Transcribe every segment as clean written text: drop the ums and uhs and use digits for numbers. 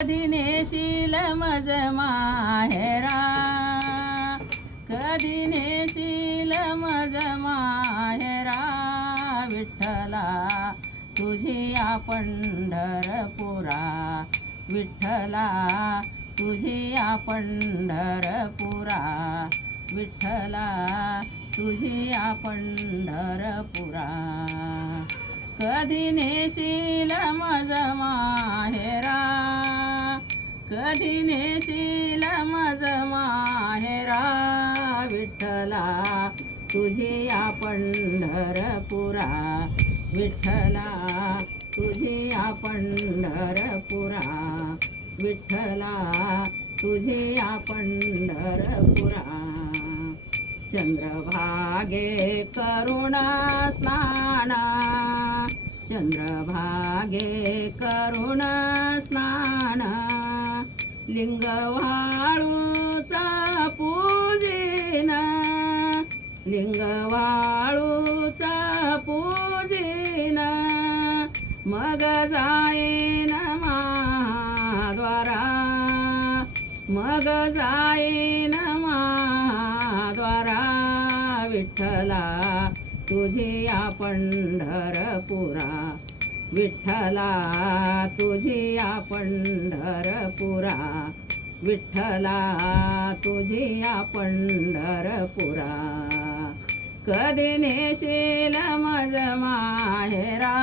कधी नेशील मज माहेरा, कधी नेशील मज माहेरा, विठ्ठला तुझी या पंढरपुरा, विठ्ठला तुझी या पंढरपुरा, विठ्ठला तुझी या पंढरपुरा. कधी नेशील मज माहेरा, कधी नेशील मज माहेरा, विठ्ठला तुझी या पंढरपुरा, विठ्ठला तुझी या पंढरपुरा, विठ्ठला तुझी या पंढरपुरा. चंद्रभागे करुणा स्नान, चंद्रभागे करुणा स्नान, लिंग वाळूचा पूजिन, लिंग वाळूचा पूजिन, मग जाईन महाद्वारा, मग जाईन महाद्वारा, विठ्ठला तुझी या पंढरपुरा, विठ्ठला तुझी या पंढरपुरा, विठ्ठला तुझी या पंढरपुरा. कधी नेशील मज माहेरा,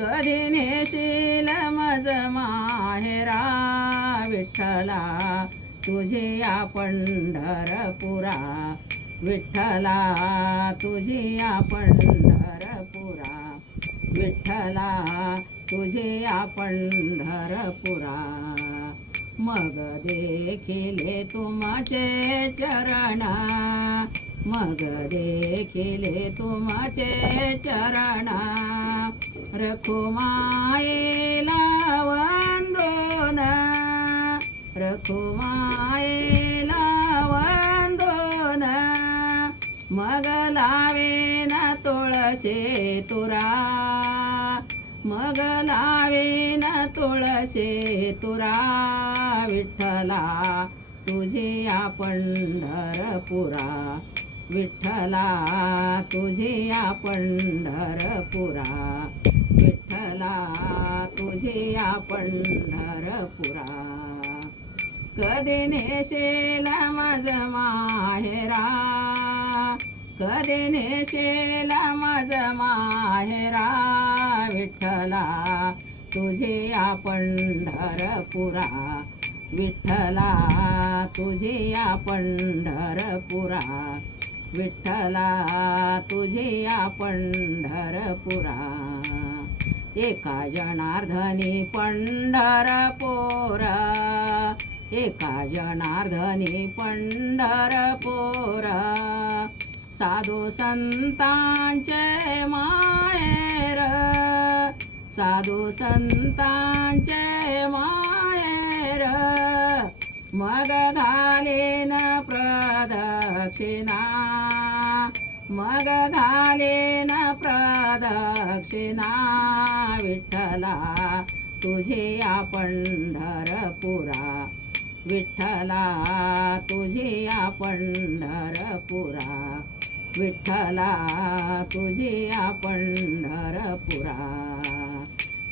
कधी नेशील मज माहेरा, विठ्ठला तुझी या पंढरपुरा, विठ्ठला तुझी या पंढरपुरा, विठ्ठला तुझी या पंढरपुरा. मग देखिले तुमचे चरण, मग देखिले तुमचे चरण, रखुमायेला वंदन, रखुमायेला वंदन, मग लावेन तुळशी तुरा, मग लावेन तुळशी तुरा, विठ्ठला तुझी या पंढरपुरा, विठ्ठला तुझी या पंढरपुरा, विठ्ठला तुझी या पंढरपुरा. कधी नेशील मज माहेरा, कधी नेशील मज माहेरा, विठ्ठला तुझी या पंढरपुरा, विठ्ठला तुझी या पंढरपुरा, विठ्ठला तुझी या पंढरपुरा. एका जनार्दनी पंढरपुर, एका जनार्दनी पंढरपुर, साधू संतांचे माहेर, साधू संतांचे माहेर, मग घालेन प्रदक्षिणा, मग घालेन प्रदक्षिणा, विठ्ठला तुझी या पंढरपुरा, विठ्ठला तुझी या पंढरपुरा, विठ्ठला तुझी या पंढरपुरा.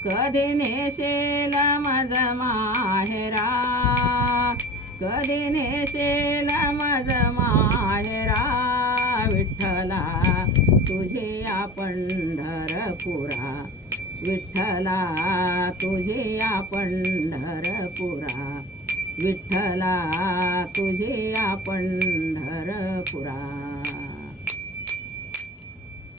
कधी नेशील मज माहेरा, कधी नेशील मज माहेरा, विठ्ठला तुझी या पंढरपुरा, विठ्ठला तुझी या पंढरपुरा, विठ्ठला तुझी या पंढरपुरा.